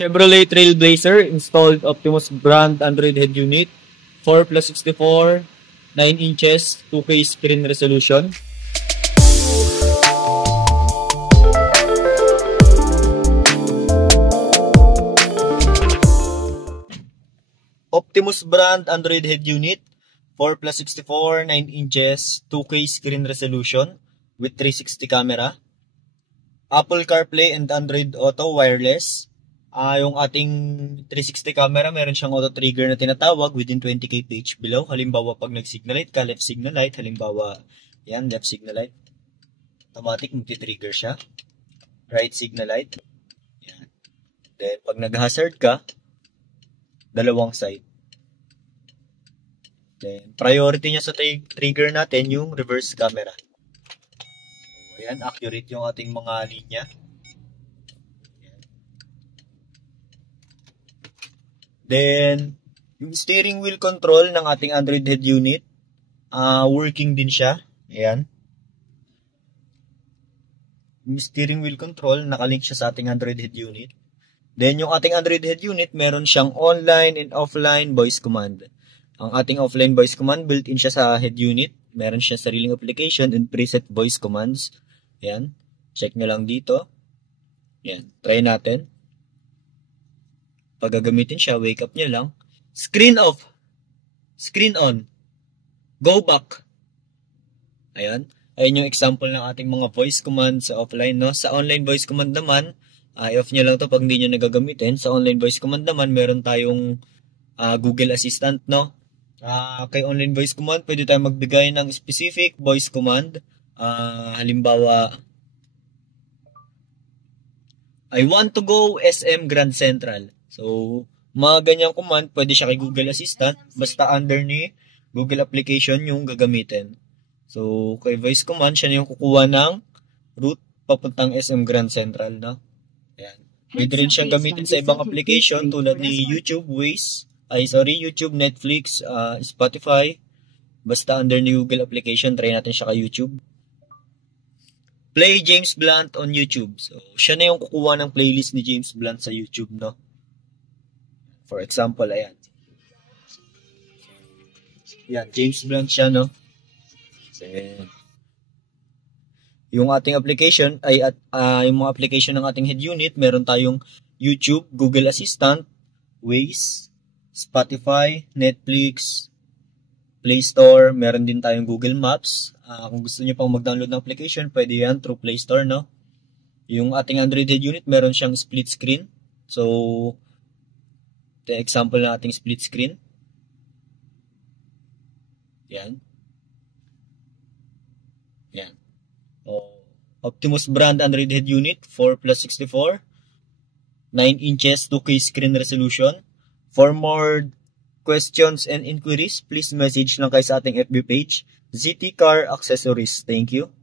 Chevrolet Trailblazer installed Optimus brand Android head unit, 4+64, 9 inches, 2K screen resolution. Optimus brand Android head unit, 4+64, 9 inches, 2K screen resolution with 360 camera. Apple CarPlay and Android Auto wireless. Yung ating 360 camera, meron siyang auto trigger na tinatawag within 20 kph below. Halimbawa, pag nag-signal light ka, left signal light. Halimbawa, yan, left signal light. Automatic, magti-trigger siya. Right signal light. Yan. Then, pag nag-hazard ka, dalawang side. Then, priority niya sa trigger natin, yung reverse camera. So, ayan, accurate yung ating mga linya. Then, yung steering wheel control ng ating Android head unit, working din siya. Ayan. Yung steering wheel control, nakalink siya sa ating Android head unit. Then, yung ating Android head unit, meron siyang online and offline voice command. Ang ating offline voice command, built-in siya sa head unit. Meron siya sariling application and preset voice commands. Ayan. Check nyo lang dito. Ayan. Try natin. Pag gagamitin siya, wake up nyo lang. Screen off. Screen on. Go back. Ayan. Ayan yung example ng ating mga voice command sa offline, no? Sa online voice command naman, i-off nyo lang to pag hindi nyo nagagamitin. Sa online voice command naman, meron tayong Google Assistant, no? Kay online voice command, pwede tayo magbigay ng specific voice command. Halimbawa, I want to go SM Grand Central. So, mga ganyang command, pwede siya kay Google Assistant. Basta under ni Google application yung gagamitin. So, kay voice command, siya na yung kukuha ng route papuntang SM Grand Central, no? Ayan. Pwede rin siyang gamitin sa ibang application tulad ni YouTube, YouTube, Netflix, Spotify. Basta under ni Google application, try natin siya kay YouTube. Play James Blunt on YouTube. So, siya na yung kukuha ng playlist ni James Blunt sa YouTube, no? For example, ayan. Yan, James Blunt siya, no? Then, yung ating application ay yung mga application ng ating head unit, meron tayong YouTube, Google Assistant, Waze, Spotify, Netflix, Play Store, meron din tayong Google Maps. Kung gusto niyo pang mag-download ng application, pwede yan through Play Store, no? Yung ating Android head unit, meron siyang split screen. So, the example na ating split screen. Yan. Yan. Optimus brand Android head unit, 4+64, 9 inches 2K screen resolution. For more questions and inquiries, please message lang kayo sa ating FB page, ZT Car Accessories. Thank you.